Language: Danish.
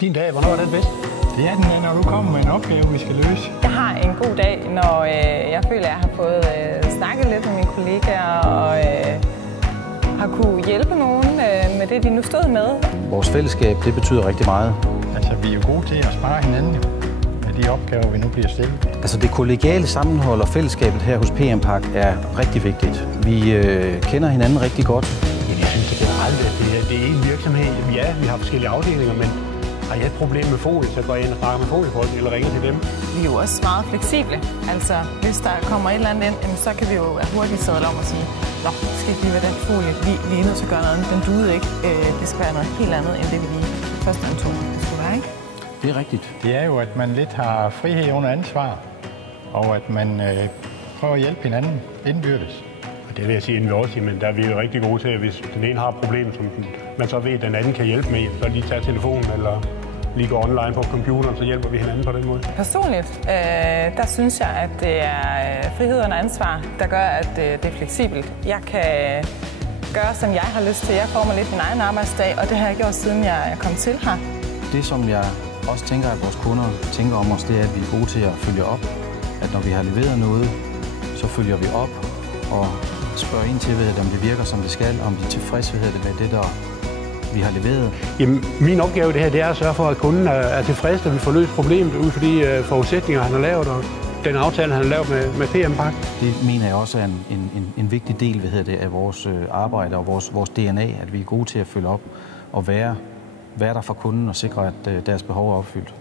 Din dag, hvornår er den bedst? Det er den, når du kommer med en opgave, vi skal løse. Jeg har en god dag, når jeg føler, at jeg har fået snakket lidt med mine kollegaer og har kunne hjælpe nogen med det, de nu stod med. Vores fællesskab, det betyder rigtig meget. Altså, vi er jo gode til at spare hinanden med de opgaver, vi nu bliver stillet. Altså, det kollegiale sammenhold og fællesskabet her hos PM Park er rigtig vigtigt. Vi kender hinanden rigtig godt. Jeg synes det generelt, at det er en virksomhed. Vi har forskellige afdelinger, men har jeg et problem med folie, så går jeg ind og snakker med foliefolk eller ringer til dem. Vi er jo også meget fleksible. Altså, hvis der kommer et eller andet ind, så kan vi jo hurtigt sadle om og sige, nå, det skal ikke lige være den folie. Vi er nødt til at gøre noget andet. Den duede ikke. Det skal være noget helt andet, end det vi lige først antog. Det skulle være, ikke? Det er rigtigt. Det er jo, at man lidt har frihed under ansvar, og at man prøver at hjælpe hinanden indbyrdes. Og det vil jeg sige, at vi også, men der er vi jo rigtig gode til, at hvis den ene har et problem, som man så ved, at den anden kan hjælpe med, så lige tage telefonen eller lige gå online på computeren, så hjælper vi hinanden på den måde. Personligt, der synes jeg, at det er frihed og ansvar, der gør, at det er fleksibelt. Jeg kan gøre, som jeg har lyst til. Jeg får mig lidt min egen arbejdsdag, og det har jeg gjort, siden jeg kom til her. Det, som jeg også tænker, at vores kunder tænker om os, det er, at vi er gode til at følge op. At når vi har leveret noget, så følger vi op og spørger ind til, om det virker, som det skal, om de er tilfredse med det, der vi har leveret. Jamen, min opgave det her, det er at sørge for, at kunden er tilfreds, og vi får løst problemet ud for de forudsætninger, han har lavet, og den aftale, han har lavet med PM Park. Det mener jeg også er en vigtig del af vores arbejde og vores DNA, at vi er gode til at følge op og være der for kunden og sikre, at deres behov er opfyldt.